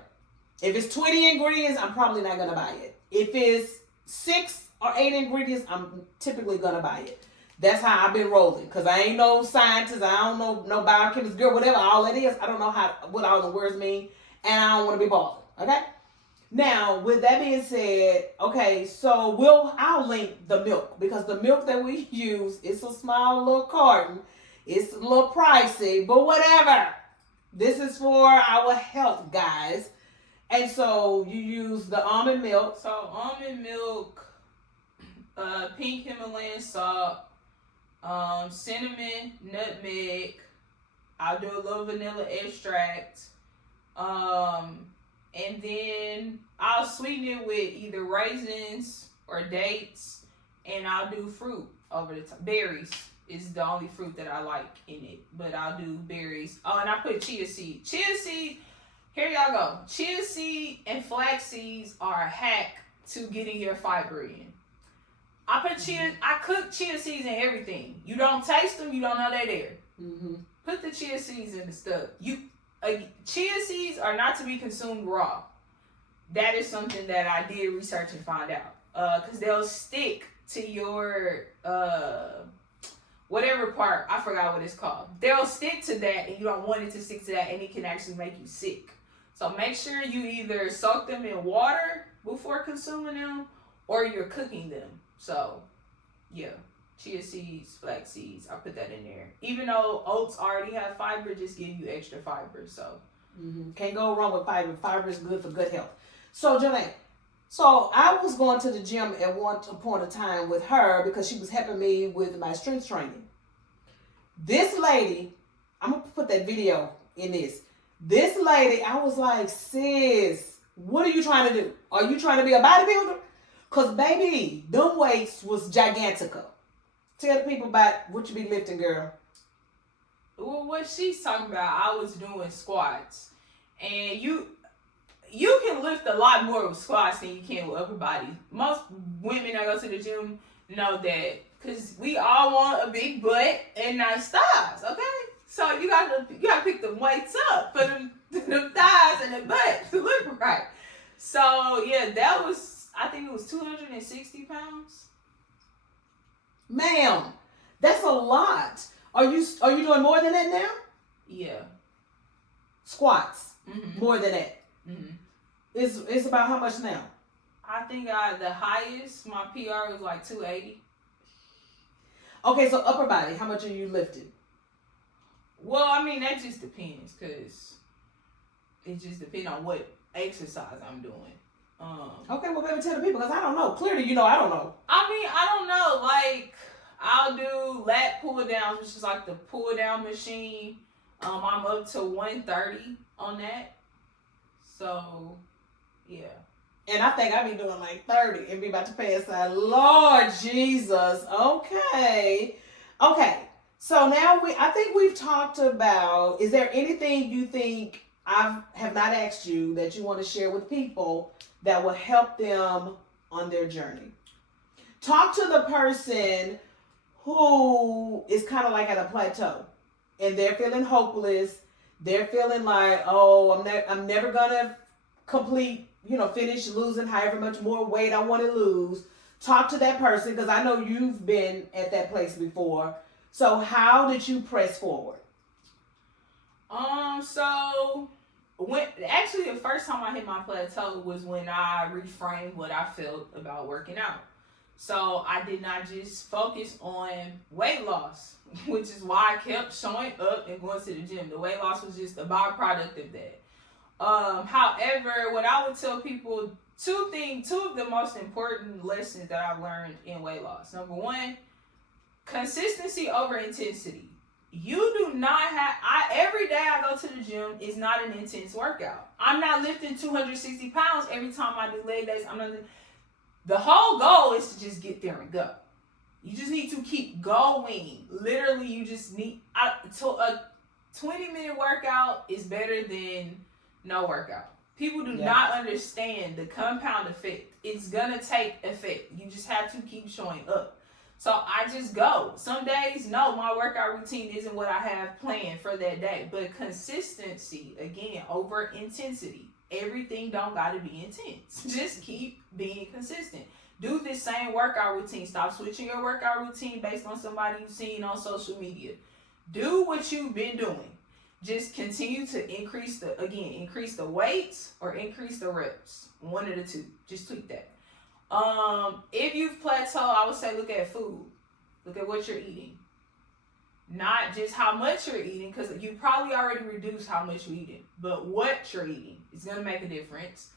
If it's 20 ingredients, I'm probably not gonna buy it. If it's 6 or 8 ingredients, I'm typically gonna buy it. That's how I've been rolling. Because I ain't no scientist, I don't know no biochemist, girl, whatever all it is. I don't know what all the words mean. And I don't want to be bothered, okay? Now, with that being said, okay, so I'll link the milk because the milk that we use, it's a small little carton. It's a little pricey, but whatever. This is for our health, guys. And so you use the almond milk. So almond milk, pink Himalayan salt, cinnamon, nutmeg. I'll do a little vanilla extract. And then I'll sweeten it with either raisins or dates, and I'll do fruit over the top. Berries is the only fruit that I like in it, but I'll do berries. Oh, and I put chia seed. Chia seed, here y'all go. Chia seed and flax seeds are a hack to getting your fiber in. I cook chia seeds in everything. You don't taste them, you don't know they're there. Mm-hmm. Put the chia seeds in the stuff. Chia seeds are not to be consumed raw. That is something that I did research and find out. Because they'll stick to your whatever part. I forgot what it's called. They'll stick to that, and you don't want it to stick to that, and it can actually make you sick. So make sure you either soak them in water before consuming them, or you're cooking them. So, yeah. Chia seeds, flax seeds, I put that in there. Even though oats already have fiber, just give you extra fiber. So can't go wrong with fiber. Fiber is good for good health. So Janae, so I was going to the gym at one point of time with her because she was helping me with my strength training. This lady, I'm gonna put that video in this. This lady, I was like, sis, what are you trying to do? Are you trying to be a bodybuilder? Cause baby, them weights was gigantical. Tell the people about what you be lifting, girl. Well, what she's talking about, I was doing squats. And you can lift a lot more with squats than you can with upper body. Most women that go to the gym know that. Because we all want a big butt and nice thighs, okay? So you gotta pick the weights up for them thighs and the butt to look right. So, yeah, that was, I think it was 260 pounds. Ma'am, that's a lot. Are you doing more than that now? Yeah. Squats. More than that. It's about how much now? I think the highest, my PR was like 280. Okay, so upper body, how much are you lifting? Well, I mean, that just depends because it just depends on what exercise I'm doing. Okay, well, baby, tell the people because I don't know. Clearly, I don't know. I mean, I don't know. Like, I'll do lat pull downs, which is like the pull down machine. I'm up to 130 on that. So, yeah. And I think I be doing like 30 and be about to pay aside. Lord Jesus. Okay. Okay. So now I think we've talked about, is there anything you think I have not asked you that you want to share with people that will help them on their journey? Talk to the person who is kind of like at a plateau and they're feeling hopeless. They're feeling like, oh, I'm never gonna complete, finish losing however much more weight I want to lose. Talk to that person, because I know you've been at that place before. So how did you press forward? So the first time I hit my plateau was when I reframed what I felt about working out. So I did not just focus on weight loss, which is why I kept showing up and going to the gym. The weight loss was just a byproduct of that. However, what I would tell people, two of the most important lessons that I've learned in weight loss. Number one, consistency over intensity. You do not have, every day I go to the gym is not an intense workout. I'm not lifting 260 pounds every time I do leg days. The whole goal is to just get there and go. You just need to keep going. Literally, you just need, a 20-minute workout is better than no workout. People do not understand the compound effect. It's gonna take effect. You just have to keep showing up. So I just go. Some days, no, my workout routine isn't what I have planned for that day. But consistency, again, over intensity. Everything don't gotta be intense. Just keep being consistent. Do this same workout routine. Stop switching your workout routine based on somebody you've seen on social media. Do what you've been doing. Just continue to increase the weights or increase the reps. One of the two. Just tweak that. If you've plateaued, I would say look at food. Look at what you're eating. Not just how much you're eating, because you probably already reduced how much you're eating. But what you're eating is going to make a difference.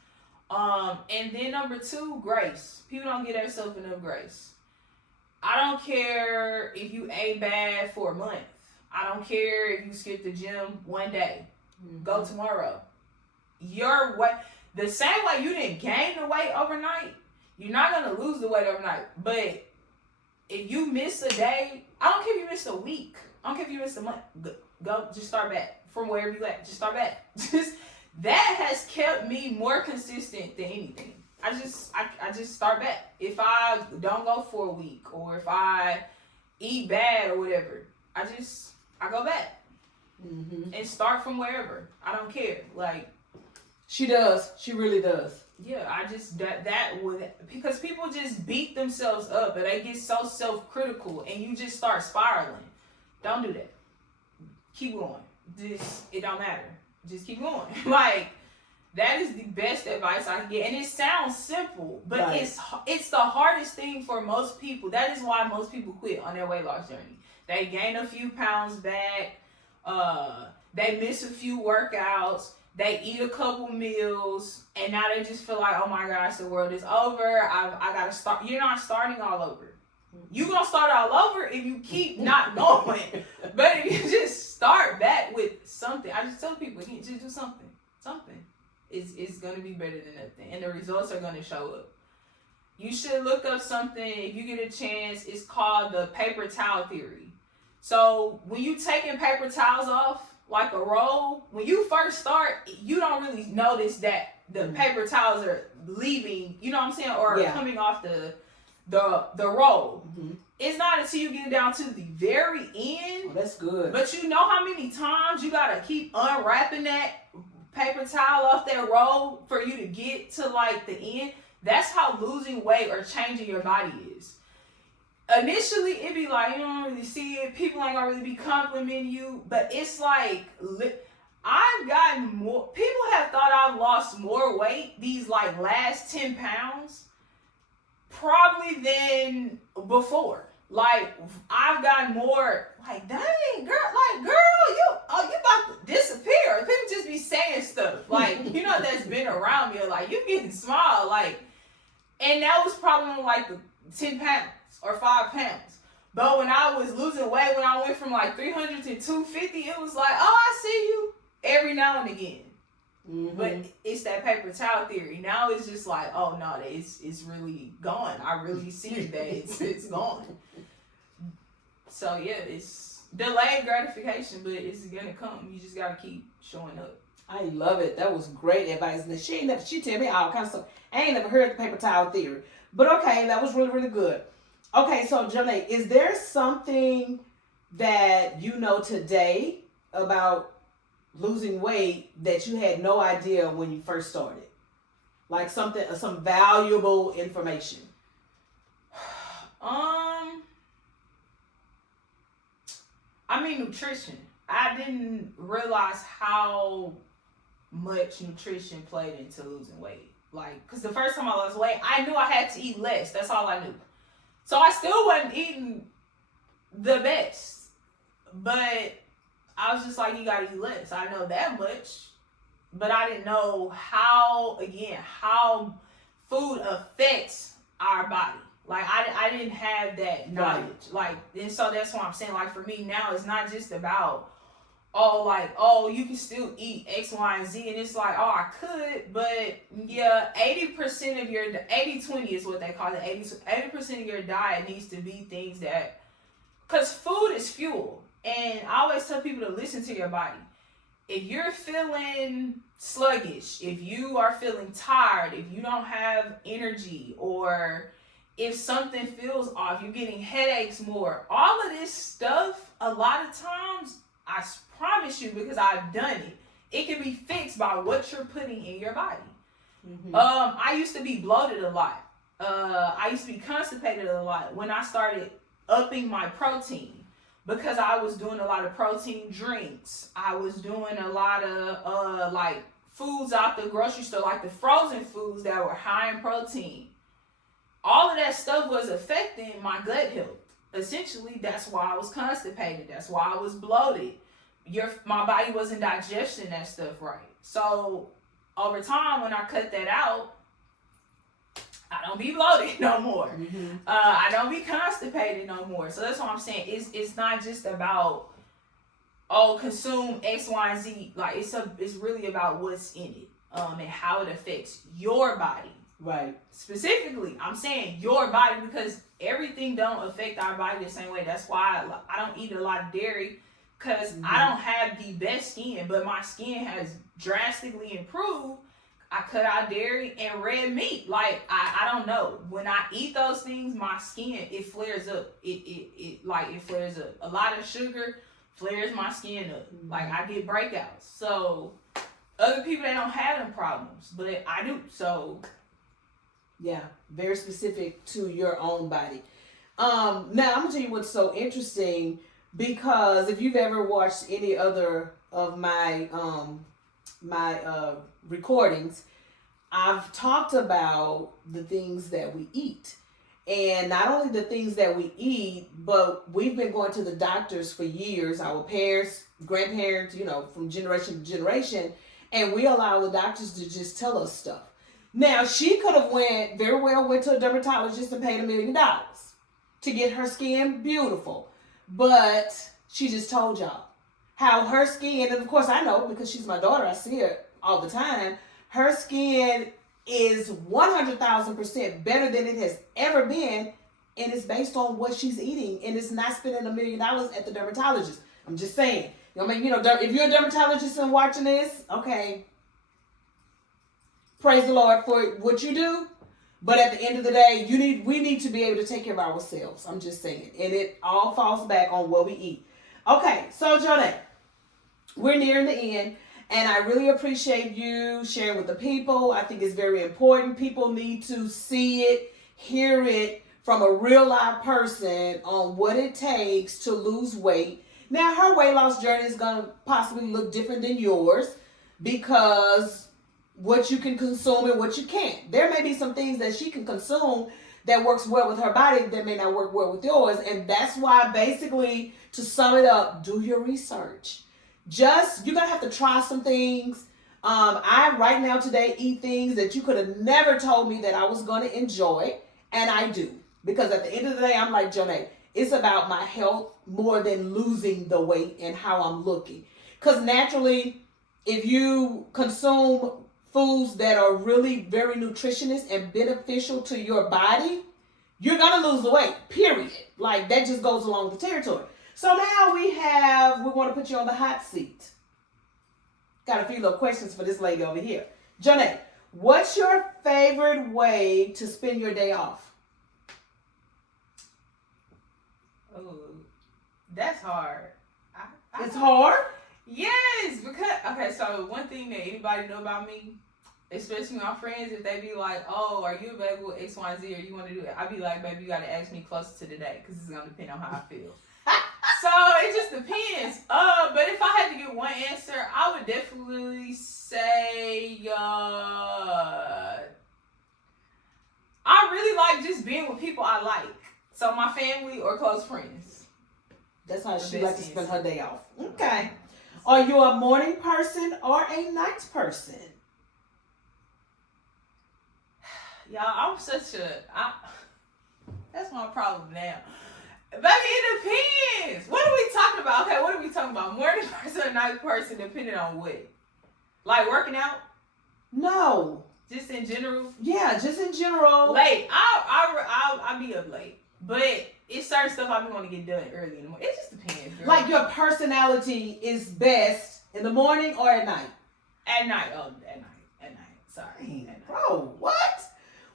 And then number two, grace. People don't give themselves enough grace. I don't care if you ate bad for a month. I don't care if you skip the gym one day. Go tomorrow. Your weight, the same way you didn't gain the weight overnight, you're not going to lose the weight overnight. But if you miss a day, I don't care if you missed a week. I don't care if you missed a month. Go, just start back from wherever you at. Just start back. That has kept me more consistent than anything. I just start back. If I don't go for a week, or if I eat bad or whatever, I go back and start from wherever. I don't care. Like, she does. She really does. Yeah, I just that would, because people just beat themselves up and they get so self-critical and you just start spiraling. Don't do that. Keep going. It don't matter. Just keep going. Like, that is the best advice I can get. And it sounds simple, but right. It's the hardest thing for most people. That is why most people quit on their weight loss journey. They gain a few pounds back. They miss a few workouts. They eat a couple meals, and now they just feel like, oh my gosh, the world is over. I gotta start. You're not starting all over. You're gonna start all over if you keep not going. But if you just start back with something, I just tell people, just do something. Something. It's gonna be better than nothing, and the results are gonna show up. You should look up something if you get a chance. It's called the paper towel theory. So when you taking paper towels off, like a roll, when you first start, you don't really notice that the paper towels are leaving, you know what I'm saying, or coming off the roll. It's not until you get down to the very end. Oh, that's good. But you know how many times you gotta keep unwrapping that paper towel off that roll for you to get to like the end? That's how losing weight or changing your body is. Initially, it'd be like, you don't really see it. People ain't gonna really be complimenting you. But it's like, I've gotten more. People have thought I've lost more weight these like last 10 pounds probably than before. Like, I've gotten more, like, dang, girl, you about to disappear. People just be saying stuff. Like, you know, that's been around me. Like, you getting small. Like, and that was probably like the 10 pounds. Or 5 pounds. But when I was losing weight, when I went from like 300 to 250, it was like, oh, I see you every now and again. Mm-hmm. But it's that paper towel theory. Now it's just like, oh no, it's really gone. I really see that it's gone. So yeah, it's delayed gratification, but it's gonna come. You just gotta keep showing up. I love it. That was great advice. And she tell me all kinds of stuff. I ain't never heard the paper towel theory. But okay, that was really, really good. Okay, so Janae, is there something that you know today about losing weight that you had no idea when you first started? Like some valuable information. I mean, nutrition. I didn't realize how much nutrition played into losing weight. Like, because the first time I lost weight, I knew I had to eat less. That's all I knew. So I still wasn't eating the best. But I was just like, you gotta eat less. I know that much. But I didn't know how food affects our body. Like, I didn't have that knowledge. Right. Like, and so that's why I'm saying, like, for me now, it's not just about, you can still eat X, Y, and Z. And it's like, I could. But, yeah, 80% of your, 80-20 is what they call it. 80% of your diet needs to be things that, because food is fuel. And I always tell people to listen to your body. If you're feeling sluggish, if you are feeling tired, if you don't have energy, or if something feels off, you're getting headaches more, all of this stuff, a lot of times, I promise you, because I've done it, it can be fixed by what you're putting in your body. Mm-hmm. I used to be bloated a lot. I used to be constipated a lot when I started upping my protein. Because I was doing a lot of protein drinks. I was doing a lot of foods out the grocery store, like the frozen foods that were high in protein. All of that stuff was affecting my gut health. Essentially, that's why I was constipated. That's why I was bloated. My body wasn't digesting that stuff right. So over time, when I cut that out, I don't be bloated no more. Mm-hmm. I don't be constipated no more. So that's what I'm saying. It's not just about, consume X, Y, and Z. Like, it's really about what's in it, and how it affects your body. Right. Specifically, I'm saying your body, because everything don't affect our body the same way. That's why I don't eat a lot of dairy, because I don't have the best skin, but my skin has drastically improved. I cut out dairy and red meat. Like, I don't know. When I eat those things, my skin, it flares up. It flares up. A lot of sugar flares my skin up. Mm-hmm. Like, I get breakouts. So, other people, they don't have them problems. But I do. So, yeah, very specific to your own body. Now, I'm going to tell you what's so interesting, because if you've ever watched any other of my recordings, I've talked about the things that we eat. And not only the things that we eat, but we've been going to the doctors for years, our parents, grandparents, from generation to generation, and we allow the doctors to just tell us stuff. Now, she could have went to a dermatologist and paid $1 million to get her skin beautiful. But she just told y'all how her skin, and of course I know because she's my daughter, I see her all the time, her skin is 100,000% better than it has ever been, and it's based on what she's eating, and it's not spending $1 million at the dermatologist. I'm just saying. If you're a dermatologist and watching this, okay, praise the Lord for what you do, but at the end of the day, we need to be able to take care of ourselves. I'm just saying, and it all falls back on what we eat. Okay, so Jonay, we're nearing the end. And I really appreciate you sharing with the people. I think it's very important. People need to see it, hear it from a real live person on what it takes to lose weight. Now, her weight loss journey is going to possibly look different than yours, because what you can consume and what you can't. There may be some things that she can consume that works well with her body that may not work well with yours. And that's why, basically, to sum it up, do your research. You're going to have to try some things. I right now today eat things that you could have never told me that I was going to enjoy. And I do. Because at the end of the day, I'm like, Jonay, it's about my health more than losing the weight and how I'm looking. Because naturally, if you consume foods that are really very nutritious and beneficial to your body, you're going to lose the weight, period. Like, that just goes along with the territory. So now we want to put you on the hot seat. Got a few little questions for this lady over here. Janae, what's your favorite way to spend your day off? Oh, that's hard. It's hard? Yes, because, okay, so one thing that anybody know about me, especially my friends, if they be like, oh, are you available X, Y, and Z, or you want to do it? I be like, baby, you got to ask me closer to the day, because it's going to depend on how I feel. So it just depends. But if I had to give one answer, I would definitely say, I really like just being with people I like. So my family or close friends. That's how she likes to spend her day off. Okay. Are you a morning person or a night person? Y'all, I'm such a... that's my problem now. Baby, it depends. What are we talking about? Okay, what are we talking about? Morning person or night person, depending on what? Like working out? No. Just in general? Yeah, just in general. Late. I'll be up late. But it's certain stuff I be want to get done early in the morning. It just depends, girl. Like your personality is best in the morning or at night? At night. Oh, at night. At night. Sorry. At night. Bro, what?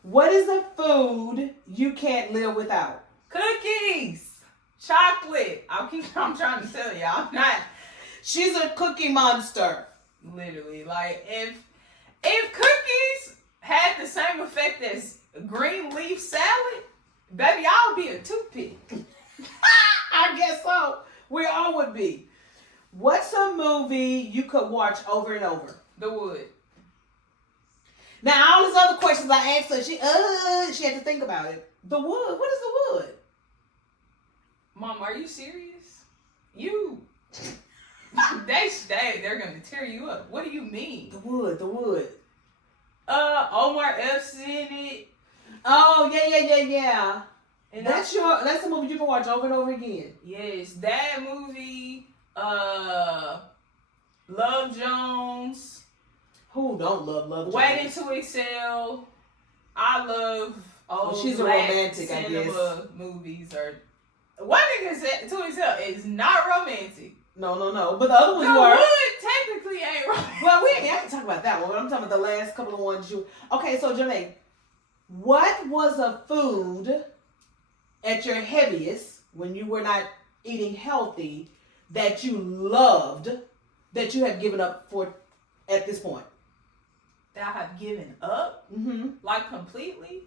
What is a food you can't live without? Cookies. Chocolate. I'm trying to tell y'all. I'm not. She's a cookie monster. Literally. Like, if cookies had the same effect as green leaf salad, baby, I would be a toothpick. I guess so. We all would be. What's a movie you could watch over and over? The Wood. Now, all these other questions I asked her, she had to think about it. The Wood? What is The Wood? Mom, are you serious? They're gonna tear you up. What do you mean? The Wood. Omar Epps in it. Oh, yeah. And that's a movie you can watch over and over again. Yes, that movie. Love Jones. Who don't love Jones? Waiting to Excel. I love she's a black romantic, I cinema guess. movies or Waiting to Excel is not romantic. No. But the other ones The were. Wood technically ain't romantic. Well, I ain't talking about that one. I'm talking about the last couple of ones you. Okay, so Janae, what was a food at your heaviest when you were not eating healthy that you loved that you have given up for at this point? That I have given up? Mm-hmm. Like completely?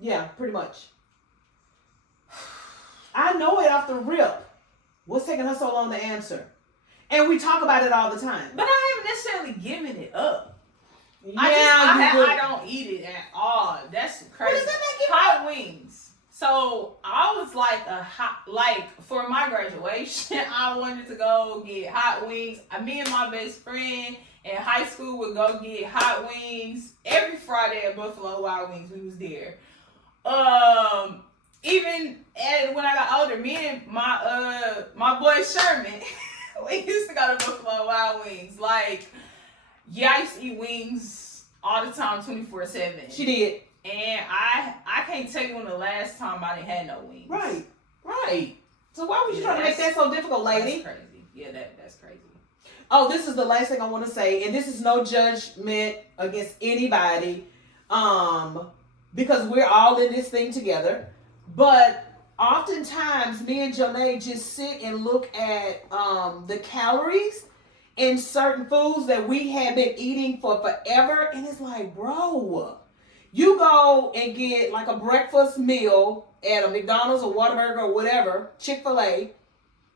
Yeah, pretty much. I know it off the rip. What's taking her so long to answer? And we talk about it all the time. But I haven't necessarily given it up. Yeah, I don't eat it at all. That's crazy. What does that make it Hot wings. So I was like for my graduation, I wanted to go get hot wings. Me and my best friend in high school would go get hot wings every Friday at Buffalo Wild Wings. We was there. Even when I got older, me and my boy Sherman, we used to go to Buffalo Wild Wings. Like, I used to eat wings all the time, 24/7. She did. And I can't tell you when the last time I didn't have no wings. Right. So why would you try to make that so difficult, lady? That's crazy. Yeah, that's crazy. Oh, this is the last thing I want to say, and this is no judgment against anybody, because we're all in this thing together. But oftentimes, me and Janae just sit and look at the calories in certain foods that we have been eating for forever, and it's like, bro, you go and get like a breakfast meal at a McDonald's or Whataburger or whatever, Chick-fil-A.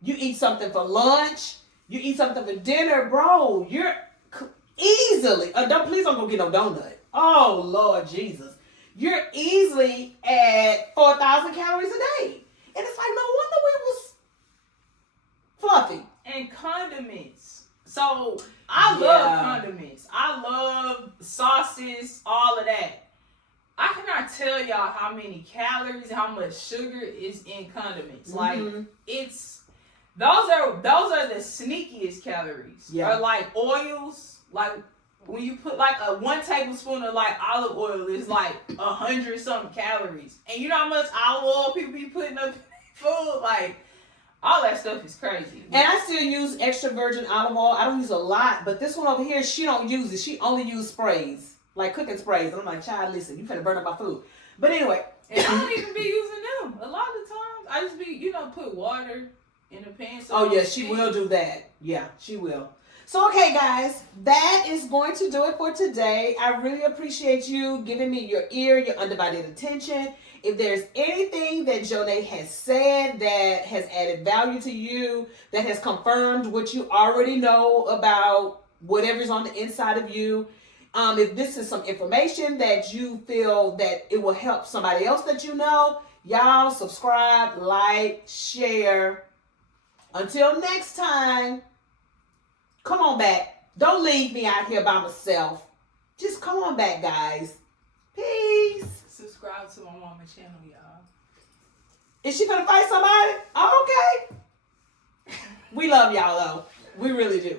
You eat something for lunch. You eat something for dinner, bro. You're easily, please don't go get no donut. Oh, Lord Jesus. You're easily at 4,000 calories a day. And it's like, no wonder we was fluffy. And condiments. So, I love condiments. I love sauces, all of that. I cannot tell y'all how many calories, how much sugar is in condiments. Like it's those are the sneakiest calories. Yeah. Or like oils, like when you put like a 1 tablespoon of like olive oil is like 100 something calories. And you know how much olive oil people be putting up in food? Like all that stuff is crazy. And I still use extra virgin olive oil. I don't use a lot, but this one over here, she don't use it. She only use sprays, like cooking sprays. And I'm like, child, listen, you finna burn up my food. But anyway. And I don't even be using them. A lot of the times, I just be, put water in the pan. So oh, yeah, she will do that. Yeah, she will. So, okay, guys, that is going to do it for today. I really appreciate you giving me your ear, your undivided attention. If there's anything that Jonay has said that has added value to you, that has confirmed what you already know about whatever's on the inside of you, if this is some information that you feel that it will help somebody else that you know, y'all subscribe, like, share. Until next time, come on back. Don't leave me out here by myself. Just come on back, guys. Peace. Subscribe to my mama channel, y'all. Is she gonna fight somebody? Oh, okay. We love y'all though. We really do.